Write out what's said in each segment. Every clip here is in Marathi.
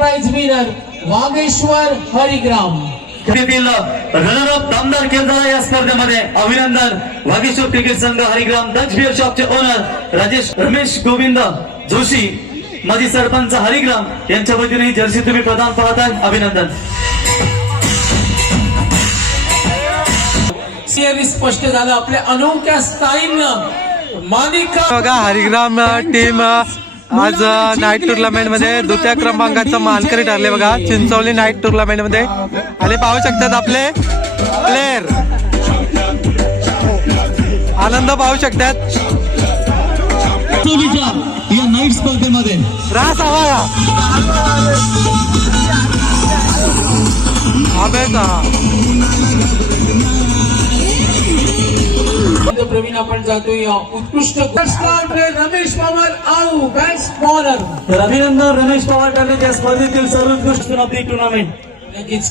प्राइज विनर वागेश्वर हरिग्राम क्रिकेटीतील रनर अप दमदार केलं या स्पर्धेमध्ये अभिनंदन. वागेश्वर क्रिकेट संघ हरिग्राम डच बिअर शॉपचे ओनर राजेश रमेश गोविंद जोशी माजी सरपंच हरिग्राम यांच्या वतीने ही जर्सी तुम्ही प्रदान पाहत आहे अभिनंदन. स्पष्ट झालं. आपल्या अनोख्या स्टाईलनं मालिका बघा हरिग्राम टीम आज नाईट टुर्नामेंटमध्ये द्वितीय क्रमांकाचा मानकरी ठरले बघा चिंचवली नाईट टुर्नामेंटमध्ये. आणि पाहू शकतात आपले प्लेयर आनंद पाहू शकतात. या नाईट स्पर्धेमध्ये. रास प्रवीण आपण जातोय. उत्कृष्ट रमेश पवार आऊ बॅट्स बॉलर तर अभिनंदन रमेश पवार करण्याच्या या स्पर्धेतील सर्वोत्कृष्ट ऑफ दी टुर्नामेंट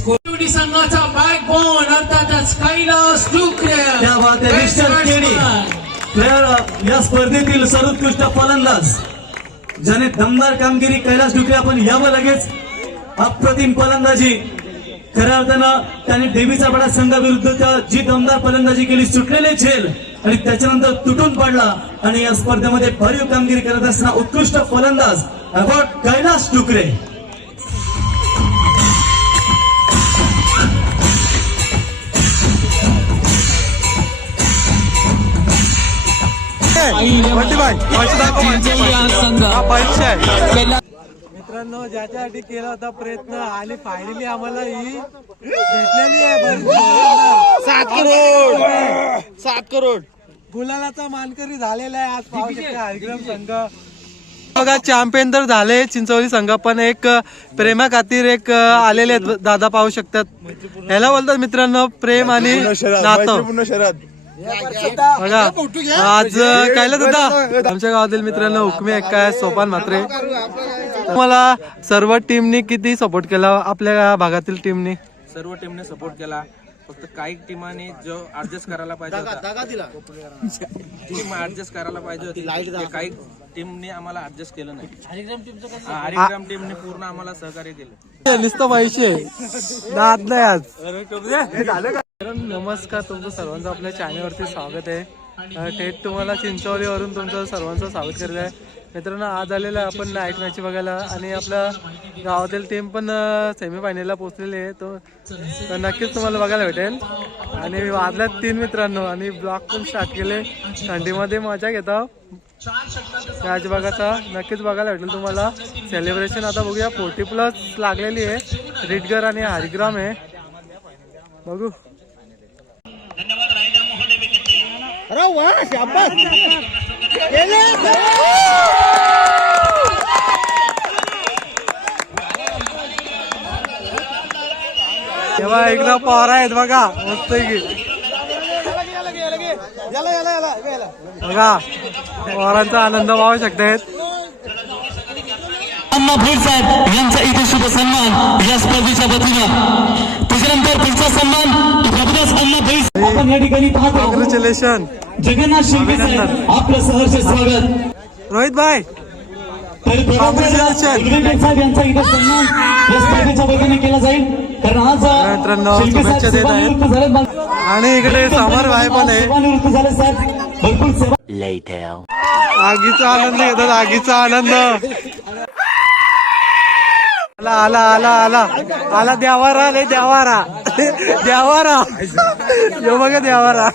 कोटी संघाचा बॅकबोन अर्थातच कैलास डुकरे. त्या बात आहे, मिस्टर केडी. प्लेअर या स्पर्धेतील सर्वोत्कृष्ट फलंदाज. ज्याने दमदार कामगिरी कैलास डुकरे आपण यावं लगेच अप्रतिम फलंदाजी खऱ्या अर्थानं त्याने देवीचा बडा संघाविरुद्ध त्या जी दमदार फलंदाजी केली सुटलेले झेल आणि त्याच्यानंतर तुटून पडला आणि या स्पर्धेमध्ये भरीव कामगिरी करत असताना उत्कृष्ट फलंदाज अवॉर्ड कैलास डुकरे. वरती मित्रांनो ज्याच्यासाठी केला होता प्रयत्न आणि फायनली आम्हाला ही भेटलेली आहे. सात करोड. सात करोड. गुलालाचा मानकरी झालेला आहे आज पाहू शकता हरिग्राम संघ. बघा चॅम्पियन तर झाले. चिंचवली संघ पण एक प्रेमा खातीर एक आलेले दादा पाहू शकतात. ह्याला बोलतात मित्रांनो प्रेम आणि नातं. बघा आज कायला दादा? आमच्या गावातील मित्रांनो हुकमी एक काय सोपान मात्रे तुम्हाला सर्व टीमनी किती सपोर्ट केला? आपल्या भागातील टीमनी सर्व टीमने सपोर्ट केला. फक्त काही टीमाने जो ऍडजस्ट करायला पाहिजे होता. टीम ऍडजस्ट करायला पाहिजे होती. ते काही टीमने आम्हाला ऍडजस्ट केलं नाही. हा, हरिग्राम टीमने पूर्ण आम्हाला सहकार्य केलं. नुसतं पैसे. दाद नाही आज. तर नमस्कार. तुमचं सर्वांचं आपल्या चॅनलवरती स्वागत आहे. अं, थेट तुम्हाला चिंचवलीवरून तुमचं सर्वांचं स्वागत करत आहे. मित्रांनो आज आलेलं आहे आपण नाईट मॅच बघायला आणि आपल्या गावातील टीम पण सेमी फायनलला पोहोचलेली आहे. तो तर नक्कीच तुम्हाला बघायला भेटेल. आणि वाजल्यात तीन मित्रांनो आणि ब्लॉग पण स्टार्ट केले. थंडीमध्ये मजा घेता मॅच बघायचा नक्कीच बघायला भेटेल तुम्हाला. सेलिब्रेशन आता बघूया. फोर्टी प्लस लागलेली आहे. रिटगर आणि हरिग्राम आहे. बघू. तेव्हा एकदा पवार आहेत बघा मस्त की. बघा पवारांचा आनंद पाहू शकतायत. अण्णा भोईर साहेब यांचा इथे शुभ ठिकाणी पाहतो. कॉंग्रॅच्युलेशन जगन्नाथ शिंदे साहेब आपलं सहर्ष स्वागत. रोहित भाई. तर Congratulations. उर्वेकर साहेब यांचा इथे सन्मान या स्पर्धेच्या वतीने केला जाईल. कारण आज मित्रांनो, शिंदे साहेब शुभेच्छा देत आहेत. सेवानिवृत्त झालेत. बा- आणि इकडे समर भाई पण आहे सेवानिवृत्त झाले साहेब. भरपूर सेवा आगीचा आनंद घेतात आगीचा आनंद. आला आला आला आला. आला देवारा आले देवारा. देवारा. यो बघा देवारा.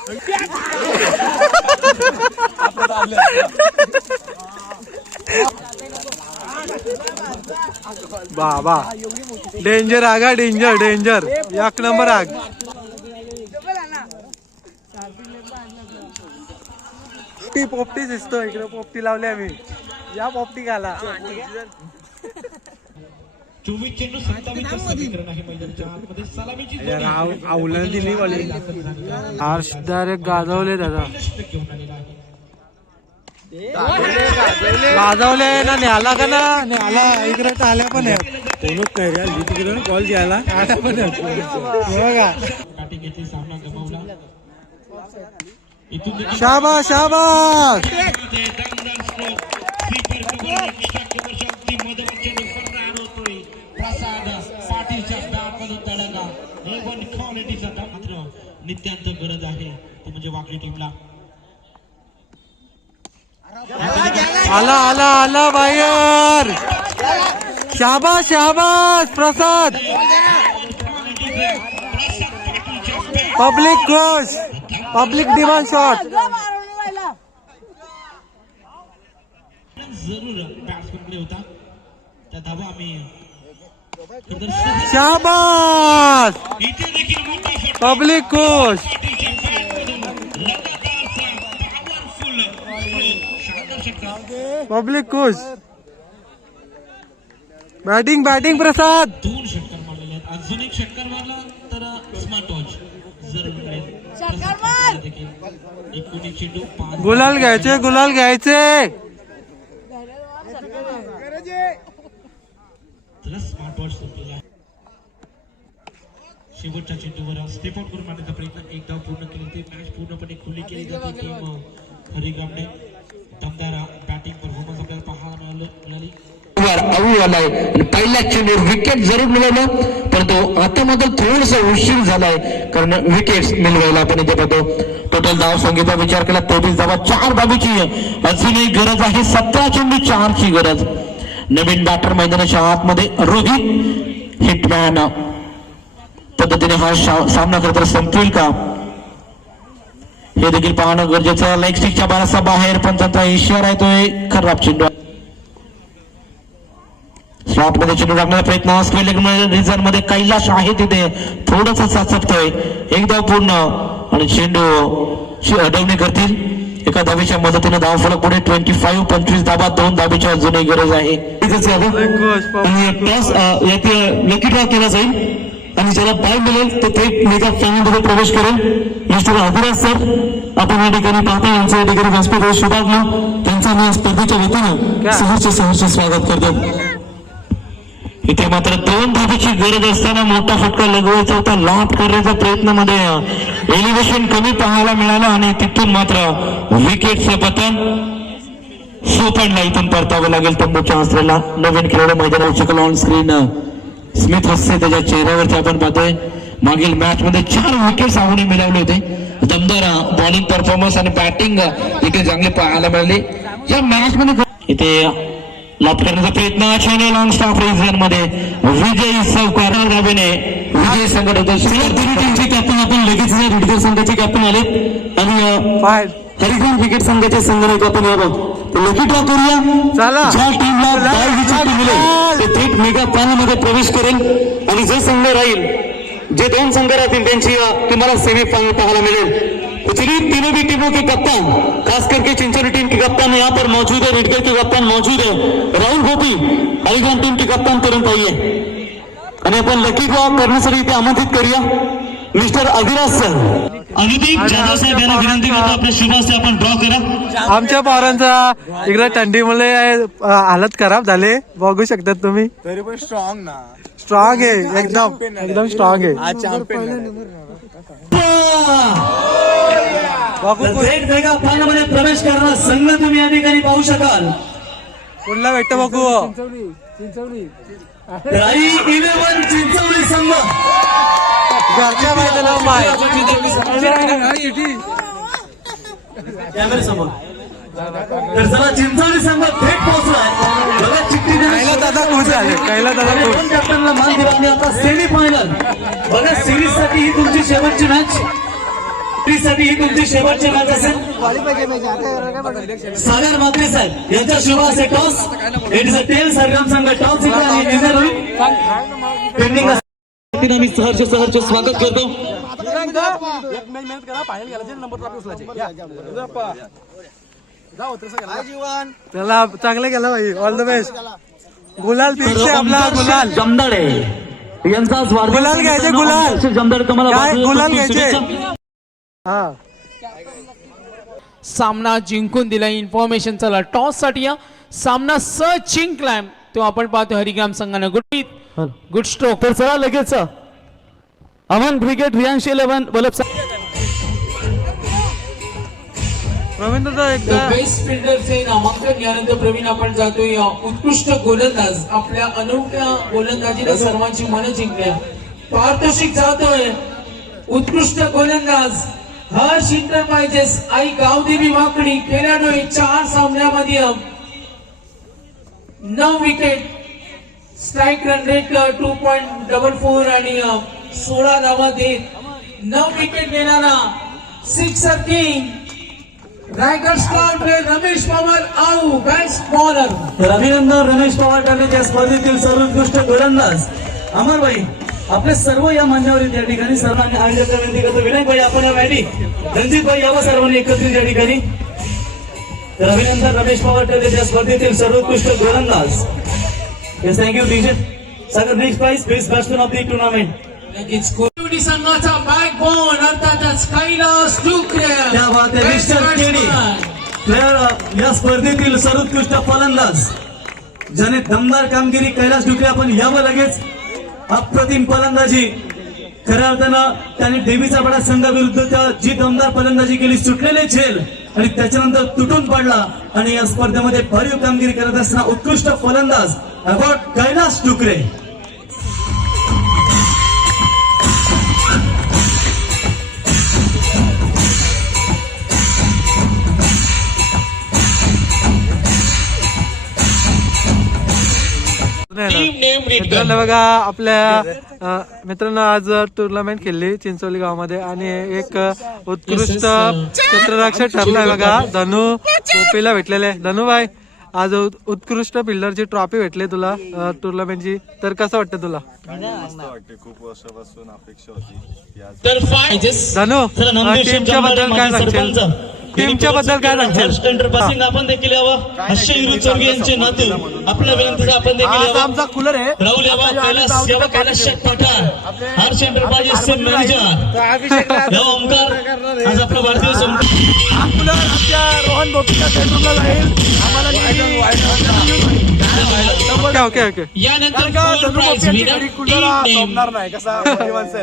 बाबा. डेंजर आगा डेंजर डेंजर एक नंबर आग. पोपटी पोपटी दिसतो इकडे पोपटी लावली आम्ही. या पोपटी घाला. आवलं दिली आर्श डायरेक्ट गाजवले दादा. गाजवले ना न्याला का ना? न्याला इकडे टाल्या पण आहेत. तिकडे कॉल. घ्यायला टाल्या पण आहेत. बघा. शाबास नित्यांत गरज आहे. ती म्हणजे वाकडी टीमला. आला आला आला बाहेर. शाबास शाबास Prasad. Public cross public demand shot. जरूर बॅट्समॅनकडे होता. त्या धावा आम्ही शाबास. इथे देखील मोठा पब्लिक षटकार public coach batting batting Prasad. दोन षटकार मारलेले आहेत. अजून एक षटकार मारला तर स्मार्ट वॉच. जरूर मिळेल षटकार मार! देखील एकूण एक चेंडू पाच गुलाल घ्यायचे गुलाल घ्यायचे। स्मार्ट वॉच संपलेला आहे. शेवटच्या चेंडूवर स्टेप आउट करून मारण्याचा प्रयत्न एक धाव पूर्ण केली ते मॅच पूर्णपणे खुली केली जाते टीम हरिगामने दमदार बॅटिंग परफॉर्मन्स आपल्याला पाहायला मिळालं आऊ आलाय पहिल्या चेंडूवर विकेट जरूर मिळवलं परंतु आता मात्र थोडस उशीर झालाय कारण विकेट मिळवायला आपण इथे पाहतो. टोटल धाव संख्येचा विचार केला तेवीस धावा चार धाबीची अजूनही गरज आहे सतरा चेंडू चारची गरज. नवीन बॅटर मैदानाच्या आतमध्ये रोहित हिटमॅन पद्धतीने हा सामना खरं तर संपवेल का? हे देखील पाहणं गरजेचं. लेग स्टिकच्या बारासा बाहेर पण त्यांचा इशारा आहे तो खराब चेंडू. स्लॉटमध्ये चेंडू टाकण्याचा प्रयत्न स्पेलिंग रिझनमध्ये कैलाश आहे तिथे. थोडस साचपतोय. एक धाव पूर्ण. आणि चेंडू ची अडवणी करतील. एका धाबीच्या मदतीने धाव फलक पुढे. ट्वेंटी फाईव्ह पंचवीस धाबा. दोन धाबीची अजूनही गरज आहे. आणि टॉस यात लकी ड्रॉ केला जाईल. आणि ज्याला पाय मिळेल ते थेट मेगा फायनल प्रवेश करेल. मिस्टर अभिराज सर आपण या ठिकाणी पाहता यांचं या ठिकाणी व्यासपीठ शुभागलं त्यांचं मी स्पर्धेच्या वतीनं सहर्ष सहर्ष स्वागत करतो. इथे मात्र दोन धाबीची गरज असताना मोठा फटका लगवायचा होता. लाभ करण्याच्या प्रयत्नामध्ये एलिव्हेशन कमी पाहायला मिळालं आणि तिथून मात्र विकेटचं पतन सोपणला इथून परतावं लागेल तंबूच्या आसऱ्याला नवीन खेळाडू मैदानावर ऑन स्क्रीन स्मिथ हस्ते त्याच्या चेहऱ्यावरती आपण पाहतोय. मागील मॅच मध्ये चार विकेट्स आव्हाने मिळवले होते. दमदार बॉलिंग परफॉर्मन्स आणि बॅटिंग इथे चांगले पाहायला मिळाले. या मॅच मध्ये इथे लॉप करण्याचा प्रयत्न चेन्नई लॉंग स्टॉप रिझनमध्ये विजय सवकार धावेने विजय संघट होतो. टीमचे कॅप्टन आपण लगेच रिडकर संघाचे कॅप्टन आले आणि हरिग्राम क्रिकेट संघाचे आपण यावं लकी ड्रॉ करूया. ज्या टीमला मिळेल ते थेट मेगा प्रवेश करेल आणि जो संघ राहील जे दोन संघ राहतील त्यांची तुम्हाला सेमी फाइनल पाहायला मिळेल तीनों भी टीमों के कप्तान खास करके चिंचोली टीम के कप्तान यहाँ पर मौजूद है रिडकर के कप्तान मौजूद है। राहुल गोपी हरिग्राम टीम के कप्तान तुरंत आइए आणि आपण लकी ड्रॉ करण्यासाठी इथे आमंत्रित करूया मिस्टर अभिराज सर. अनुदीप जाधव साहेब यांना विनंती करतो आपल्या शुभास्ते आपण ड्रॉ करा. आमच्या पोरांचा इकडे थंडीमुळे हालत खराब झाले. बघू शकतात तुम्ही. तरी पण स्ट्रॉंग ना. स्ट्रॉंग आहे एकदम. एकदम स्ट्रॉंग आहे. आज चॅम्पियन प्रवेश करणारा संघ तुम्ही या ठिकाणी पाहू शकाल. कुठला भेटतं बघू? आई इलेव्हन चिंचवली संघ. घरच्या माय. कॅमेऱ्यासमोर तर चला चिंचवली संघ थेट पोहोचलाय बघा चिठ्ठी कैला दादा खुश झाले कैला दादा खुश कॅप्टनला मान दिला आणि आता सेमी फायनल बघा सिरीजसाठी ही तुमची शेवटची मॅच साठी ही तुमची शेवटची मॅच असेल. सागर मात्रे साहेब यांच्या शुभ असे toss. It is a tail Sargam संघ टॉस जिंकला आणि पेंडिंग आम्ही सहर्ष सहर्ष स्वागत करतो. त्याला चांगलं केलं भाई ऑल द बेस्ट गुलाल आहे आपला गुलाल. जमदाडे. यांचाच वाढदिवस गुलाल घ्यायचे, गुलाल. जमदाडे तुम्हाला गुलाल घ्यायचे. हा. सामना जिंकून दिला इन्फॉर्मेशन चला टॉससाठी या. सामना स जिंकलाय. तो आपण पाहतो हरिग्राम संघानं. गुड गुड स्ट्रोक तर चला लगेच. अमन क्रिकेट रियांशी इलेव्हन वल्लभ प्रवीण दादा एकदा बेस्ट फिल्डरचे नामांकन यानंतर प्रवीण आपण जातोय. उत्कृष्ट गोलंदाज. आपल्या अनोख्या गोलंदाजीने सर्वांची मनं जिंकल्या. पारितोषिक जातोय. उत्कृष्ट गोलंदाज. हर्ष इंटरप्राइजेस आई गावदेवी वाकडी खेळाडू चार सामन्यामध्ये नऊ wicket strike run rate two point double four आणि सोळा धावा देत नऊ विकेट घेणारा sixer king Raigad star player Ramesh Pawar आऊ बेस्ट बॉलर तर अभिनंदन रमेश पवार ठाण्याच्या स्पर्धेतील सर्वोत्कृष्ट गोलंदाज. अमरबाई आपले सर्व या मान्यवर या ठिकाणी सर्वांनी आयोजक विनंती करतो विनायक भाई आपण या मॅडी रणजित भाई यावं सर्वांनी एकत्रित या ठिकाणी. अभिनंदन रमेश पवार ठाण्याच्या स्पर्धेतील सर्वोत्कृष्ट गोलंदाज. Yes thank you DJ Sagar next prize best batsman of the tournament लगेच कोविडी संघाचा बॅकबोन अर्थातच कैलास डुकरे त्या बात आहे मिस्टर केडी प्लेअर या स्पर्धेतील सर्वोत्कृष्ट फलंदाज. ज्याने दमदार कामगिरी कैलास डुकरे आपण यावं लगेच अप्रतिम फलंदाजी. खऱ्या अर्थानं त्याने देवीचा बडा संघाविरुद्ध त्या जी दमदार फलंदाजी केली सुटलेले झेल. आणि त्याच्यानंतर तुटून पडला आणि या स्पर्धेमध्ये भरीव कामगिरी करत असताना उत्कृष्ट फलंदाज अबाउट कैलास डुकरे. मित्रांनो बघा आपल्या मित्रांनो आज टुर्नामेंट खेळली चिंचोली गावामध्ये आणि एक उत्कृष्ट क्षेत्ररक्षक ठरलाय बघा धनु ओपीला भेटलेले. धनु भाई आज उत- उत्कृष्ट फिल्डरची ट्रॉफी भेटली तुला टुर्नामेंटची. तर कसं वाटतं तुला? धनु अ, टीमच्या बद्दल काय सांगशील? टीमच्या बद्दल काय सांगशील? पासिंग आपण देखील यावं. यांचे नातू. आपल्या विनंतीचा आपण देखील आमचा कूलर आहे. राहुल यावा कैलास यावा कैलास शेठ पठाण हर्ष एंटरप्राइजेसचे मॅनेजर यावा ओमकार. आज आपला वाढदिवस कूलर आमच्या रोहन बोपीच्या बेडरूमला जाईल. ओके ओके ओके यानंतर.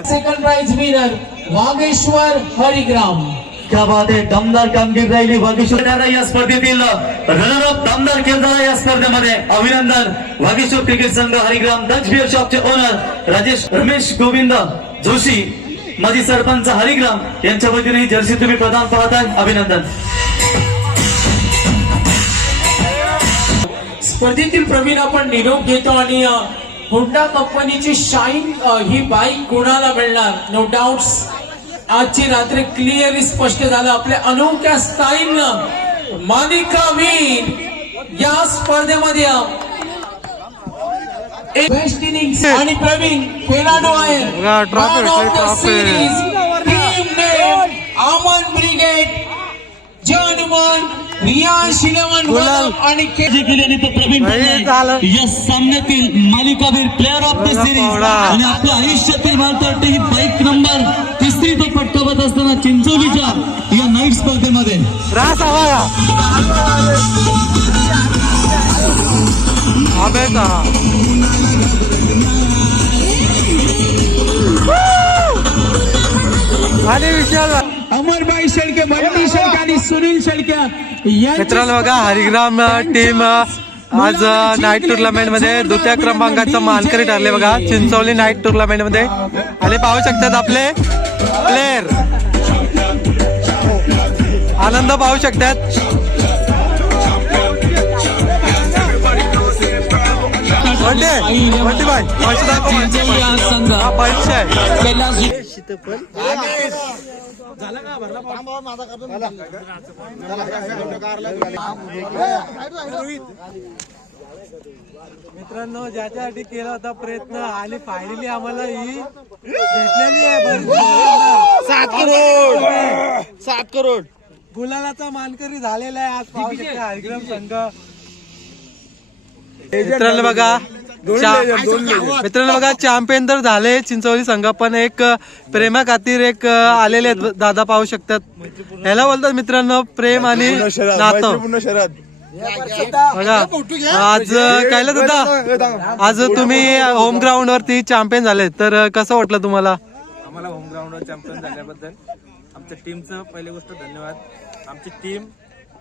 Second prize winner Wageshwar Harigram. क्या बात आहे. दमदार कामगिरी राहिली वागेश्वर. या स्पर्धेतील रनर अप दमदार खेळणारा या स्पर्धेमध्ये अभिनंदन वागेश्वर क्रिकेट संघ हरिग्राम डच बिअर शॉपचे ओनर राजेश रमेश गोविंद जोशी माजी सरपंच हरिग्राम यांच्या वतीने ही जर्सी तुम्ही प्रदान पाहताय. अभिनंदन. स्पर्धेतील प्रवीण आपण निरोप घेतो आणि होंडा कंपनीची शाईन ही बाईक कोणाला मिळणार? नो डाऊट आजची रात्री क्लिअरली स्पष्ट झालं. आपल्या अनोख्या स्टाईलनं मालिका वीर या स्पर्धेमध्ये बेस्ट आणि प्रवीण खेळाडू आहे. अमन ब्रिगेड जर्मन रियान शिलवन गुलाल. आणि तो प्रवीण भाई. या सामन्यातील मालिकावीर प्लेअर ऑफ द सिरीज. आणि आपल्या आयुष्यातील मला वाटतं ही बाईक नंबर तिसरी तो पटकावत असताना चिंचोलीच्या या नाईट स्पर्धेमध्ये रास हवा आबेचा आणि विशाल अमरबाई शेळके बंटी शेळके आणि सुनील शेळके यांची मित्रांनो बघा हरिग्राम टीम आज नाईट टुर्नामेंटमध्ये द्वितीय क्रमांकाचा मानकरी ठरले बघा चिंचोली नाईट टुर्नामेंटमध्ये. आणि पाहू शकतात आपले प्लेयर आनंद पाहू शकतात. बाय पैसे हा हा मित्रांनो ज्याच्यासाठी केला होता प्रयत्न आणि फायनली आम्हाला ही भेटलेली आहे सात करोड सात करोड गुलालाचा मानकरी झालेला आहे आज पाहू शकता हरिग्राम संघ मित्रांनो बघा मित्रांनो बघा चॅम्पियन तर झाले. चिंचवली संघ पण एक प्रेमा खातीर एक आलेले आहेत. दादा पाहू शकतात. ह्याला बोलतात मित्रांनो प्रेम आणि नातं. बघा आज कायला दादा? आज तुम्ही होम ग्राउंड वरती चॅम्पियन झाले. तर कसं वाटलं तुम्हाला? आम्हाला होम ग्राउंडवर चॅम्पियन झाल्याबद्दल आमच्या टीमचं पहिली गोष्ट धन्यवाद. आमची टीम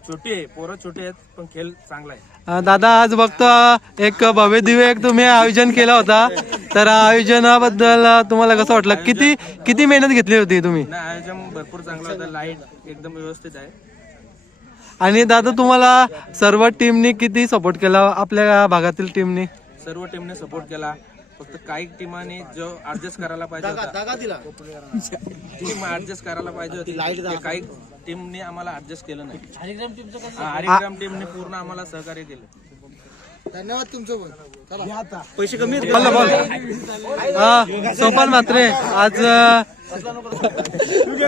छोटी आहे पोरं छोटी आहेत पण खेळ चांगला आहे. दादा आज बघतो एक भव्य दिव्य एक तुम्ही आयोजन केलं होता. तर आयोजनाबद्दल तुम्हाला कसं वाटलं? किती किती मेहनत घेतली होती तुम्ही? आयोजन भरपूर चांगलं होतं. लाइट एकदम व्यवस्थित आहे. आणि दादा तुम्हाला सर्व टीमनी किती सपोर्ट केला? आपल्या भागातील टीमनी सर्व टीमने सपोर्ट केला. फक्त काही टीमाने जो ऍडजस्ट करायला पाहिजे होता. टीम ऍडजस्ट करायला पाहिजे होती. ते काही टीमने आम्हाला ऍडजस्ट केलं नाही. हा, हरिग्राम टीमने पूर्ण आम्हाला सहकार्य केलं. बोल बोल. हा सोपान मात्रे आज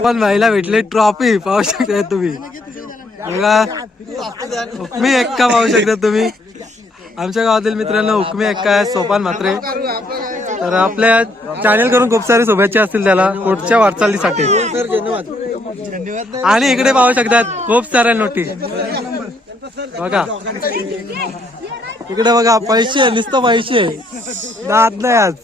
पण महिला भेटले ट्रॉफी पाहू शकता तुम्ही. बघा. हुकमी एक्का पाहू शकता तुम्ही? आमच्या गावातील मित्रांनो हुकमी एक आहे सोपान मात्रे तर आपल्या चॅनेल करून खूप सारे शुभेच्छा असतील त्याला पुढच्या वाटचालीसाठी. आणि इकडे पाहू शकतात खूप साऱ्या नोटी. बघा. इकडे बघा पैसे नुसतं पैसे. दाद नाही आज.